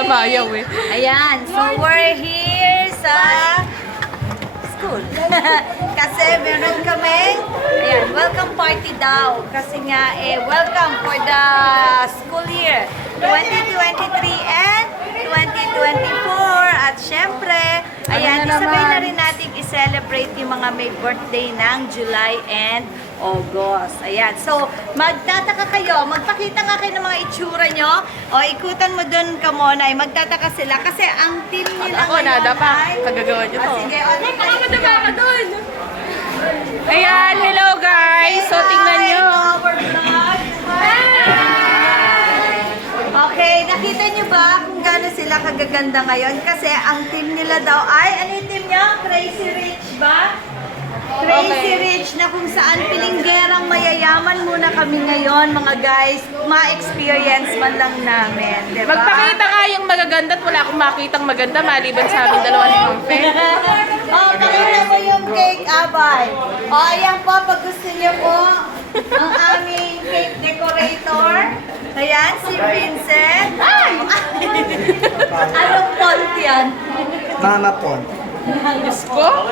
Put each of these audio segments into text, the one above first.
nagmamayaw eh. Ayan, so we're here sa school. Kasi meron kami, ayan, welcome party daw. Kasi nga, welcome for the school year 2023 and 2024. At syempre, ayan, isabay na rin natin i-celebrate yung mga may birthday ng July and August. Ayan. So, magtataka kayo. Magpakita nga kayo ng mga itsura nyo. O, ikutan mo dun ka muna. Magtataka sila. Kasi ang team nila Ako, nadapa. Kagagawa nyo to. Sige. Baka madapa ka dun. Ayan, hello guys. So, tingnan nyo. Okay, nakita nyo ba kung gaano sila kagaganda ngayon? Kasi ang team nila daw ay, ano yung team nyo? Crazy Rich ba? Crazy Rich na kung saan pilinggerang mayayaman muna kami ngayon, mga guys. Ma-experience man lang namin, diba? Magpakita nga yung magaganda at wala akong makitang maganda maliban sa aming dalawa ni Mumpe. Oh, pakita mo yung cake, Abay. Oh, ayan po, pag gusto niyo po, ang aming cake decorator. Ayan, si Vincent. Ay! Anong font yan? Mama Pon. Diyos ko.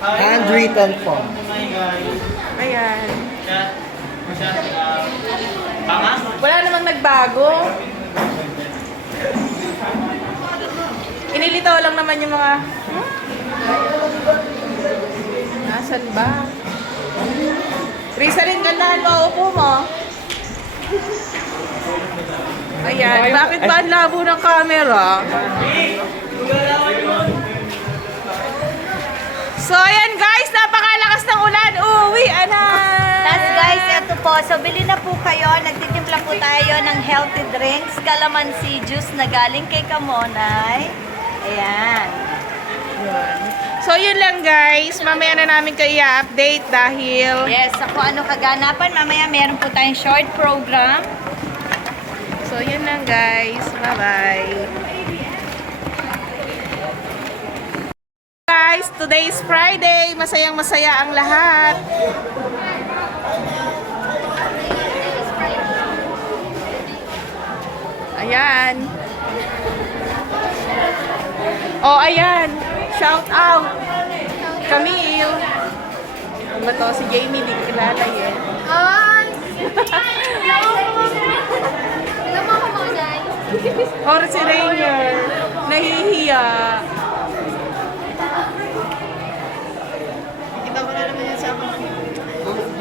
Handwritten Pon. Ayan. Wala namang nagbago. Inilitaw lang naman yung mga... Nasaan ba? Rizalyn, gandahan mo, upo mo. Ayan, bakit ba ang labo ng camera? So, ayan guys, napakalakas ng ulan. Uwi, anak! Tapos guys, ito po. So, bili na po kayo. Nagtitimpla po tayo ng healthy drinks. Calamansi juice na galing kay Kamonay. Ayan. So, yun lang guys. Mamaya na namin kayo i-update dahil... Yes, ako ano kaganapan. Mamaya meron po tayong short program. So, yun lang guys. Bye-bye. Guys, today is Friday. Masayang masaya ang lahat. Ayan. Oh, ayan. Shout out. Camille. Ano ba to? Si Jamie, di ko kilala yun. Ay! Alam mo ako mo dyan? Or si Rainier. Nahihiya.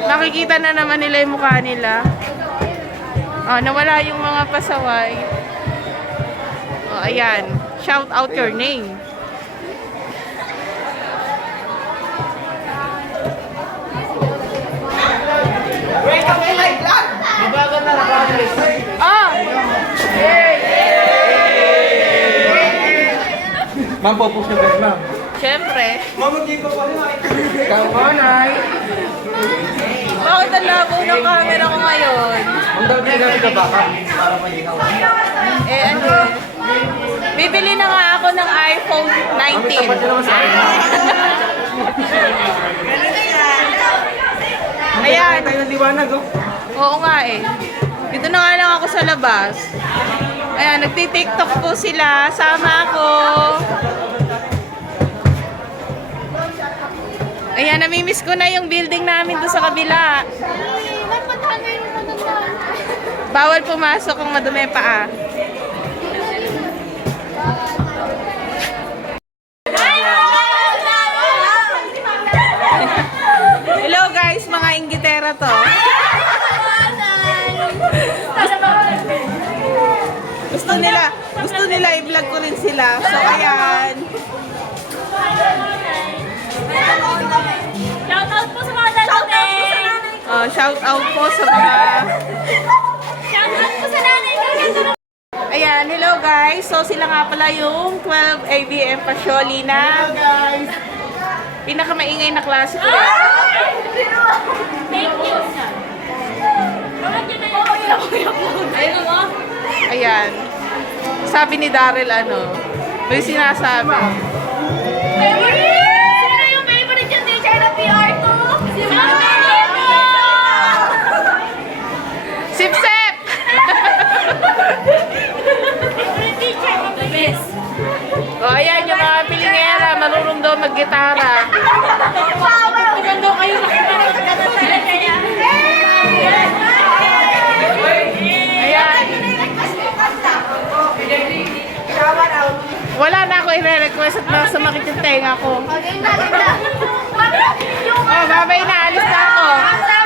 Nakikita na naman nila yung mukha nila. Oh, nawala yung mga pasaway. Oh, ayan. Shout out your name. Ah! Ma'am, popos na ba, ma'am? Siyempre. Ma'am, hindi ko pa rin. Kamonay. Bakit ang labo ng camera ko ngayon? Ang dami namin ka baka. Para malinaw. Eh ano? Bibili na nga ako ng iPhone 19. Tapat naman sa akin. Ayan. Tayo ng liwanag, oh. Oo nga eh. Dito na nga lang ako sa labas. Ayan, nagti-TikTok po sila. Sama ako. Ayan, namimiss ko na yung building namin doon sa kabila. May puntahan mo yung matandaan. Bawal pumasok kung madumi pa ah. Hello guys, mga inggitera to. Gusto nila i-vlog ko rin sila. So ayan. Shoutout po sa mga dadating! Oh, shout out po sa mga... Shoutout po sa nanay ko! Ayan, hello guys. So sila nga pala yung 12 ABM Pasyoli na pinakamaingay na klase ko. Thank you! Bakit yun na yun? Ayun mo? Ayan. Sabi ni Daryl ano, may sinasabi. Sino yung favorite yung teacher ng PR2? Si Mami! Sip-sip! Favorite teacher gitara. Maganda kayo makikita talaga yan. Ayan. Wala na ako i-request at nasa sumakit yung tenga ko. Oh, babay na. Alis na ako.